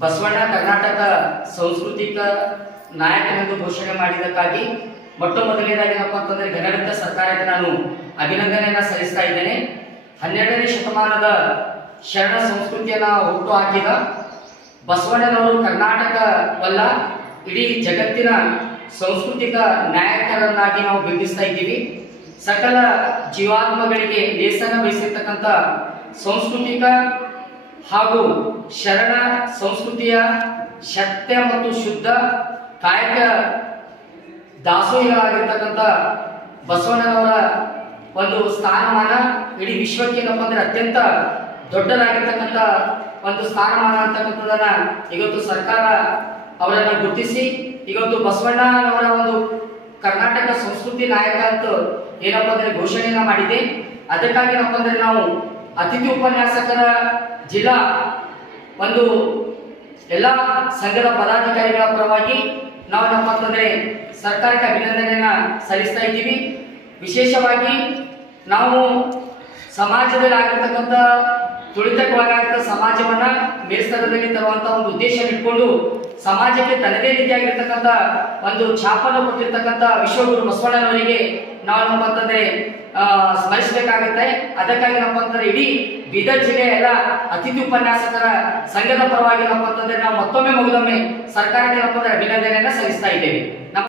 ಬಸವಣ್ಣ ಕರ್ನಾಟಕ ಸಾಂಸ್ಕೃತಿಕ ನಾಯಕನೆಂದು ಘೋಷಣೆ ಮಾಡಿದ್ದಕ್ಕಾಗಿ ಮೊಟ್ಟ ಮೊದಲನೇದಾಗಿ ಅಂತಂದ್ರೆ ಘನವಿದ್ದ ಸರ್ಕಾರಕ್ಕೆ ನಾನು ಅಭಿನಂದನೆಯನ್ನು ಸಲ್ಲಿಸ್ತಾ ಇದ್ದೇನೆ. ಹನ್ನೆರಡನೇ ಶತಮಾನದ ಶರಣ ಸಂಸ್ಕೃತಿಯನ್ನ ಹುಟ್ಟು ಹಾಕಿದ ಬಸವಣ್ಣನವರು ಕರ್ನಾಟಕವಲ್ಲ, ಇಡೀ ಜಗತ್ತಿನ ಸಾಂಸ್ಕೃತಿಕ ನಾಯಕರನ್ನಾಗಿ ನಾವು ಬಿಂಬಿಸ್ತಾ ಇದ್ದೀವಿ. ಸಕಲ ಜೀವಾತ್ಮಗಳಿಗೆ ಲೇಸನ ವಹಿಸಿರ್ತಕ್ಕಂಥ ಸಾಂಸ್ಕೃತಿಕ ಹಾಗೂ ಶರಣ ಸಂಸ್ಕೃತಿಯ ಸತ್ಯ ಮತ್ತು ಶುದ್ಧ ಕಾಯಕ ದಾಸೋಹಿಗಳಾಗಿರ್ತಕ್ಕಂಥ ಬಸವಣ್ಣನವರ ಒಂದು ಸ್ಥಾನಮಾನ ಇಡೀ ವಿಶ್ವಕ್ಕೆ ಏನಪ್ಪ ಅಂದ್ರೆ ಅತ್ಯಂತ ದೊಡ್ಡದಾಗಿರ್ತಕ್ಕಂಥ ಒಂದು ಸ್ಥಾನಮಾನ ಅಂತಕ್ಕಂಥದ್ದನ್ನ ಇವತ್ತು ಸರ್ಕಾರ ಅವರನ್ನು ಗುರುತಿಸಿ, ಇವತ್ತು ಬಸವಣ್ಣನವರ ಒಂದು ಕರ್ನಾಟಕ ಸಂಸ್ಕೃತಿ ನಾಯಕ ಅಂತ ಏನಪ್ಪ ಅಂದರೆ ಘೋಷಣೆಯನ್ನ ಮಾಡಿದೆ. ಅದಕ್ಕಾಗಿ ಏನಪ್ಪ ಅಂದ್ರೆ ನಾವು ಅತಿಥಿ ಉಪನ್ಯಾಸಕರ ಜಿಲ್ಲಾ ಒಂದು ಎಲ್ಲ ಸಂಘದ ಪದಾಧಿಕಾರಿಗಳ ಪರವಾಗಿ ನಾವು ನಮ್ಮ ತಂದೆ ಸರ್ಕಾರಕ್ಕೆ ಅಭಿನಂದನೆಯನ್ನು ಸಲ್ಲಿಸ್ತಾ ಇದ್ದೀವಿ. ವಿಶೇಷವಾಗಿ ನಾವು ಸಮಾಜದಲ್ಲಿ ಆಗಿರ್ತಕ್ಕಂಥ ತುಳಿತಕ್ಕೊಳಗಾಗಿದ್ದ ಸಮಾಜವನ್ನ ಮೇಲ್ಸ್ತರದಲ್ಲಿ ತರುವಂತ ಒಂದು ಉದ್ದೇಶ ಇಟ್ಕೊಂಡು ಸಮಾಜಕ್ಕೆ ತನ್ನದೇ ರೀತಿಯಾಗಿರ್ತಕ್ಕಂಥ ಒಂದು ಛಾಪನ ಕೊಟ್ಟಿರ್ತಕ್ಕಂಥ ವಿಶ್ವಗುರು ಬಸವಣ್ಣನವರಿಗೆ ನಾವು ಏನಪ್ಪ ಅಂತಂದ್ರೆ ಸ್ಮರಿಸಬೇಕಾಗುತ್ತೆ. ಅದಕ್ಕಾಗಿ ಏನಪ್ಪ ಅಂತಂದ್ರೆ ಇಡೀ ಬೀದರ್ ಜಿಲ್ಲೆಯ ಎಲ್ಲ ಅತಿಥಿ ಉಪನ್ಯಾಸಕರ ಸಂಘದ ಪರವಾಗಿ ಏನಪ್ಪ ನಾವು ಮತ್ತೊಮ್ಮೆ ಮಗದೊಮ್ಮೆ ಸರ್ಕಾರಕ್ಕೆ ಏನಪ್ಪ ಅಂದ್ರೆ ಅಭಿನಂದನೆಯನ್ನ ಸಲ್ಲಿಸ್ತಾ ಇದ್ದೇವೆ.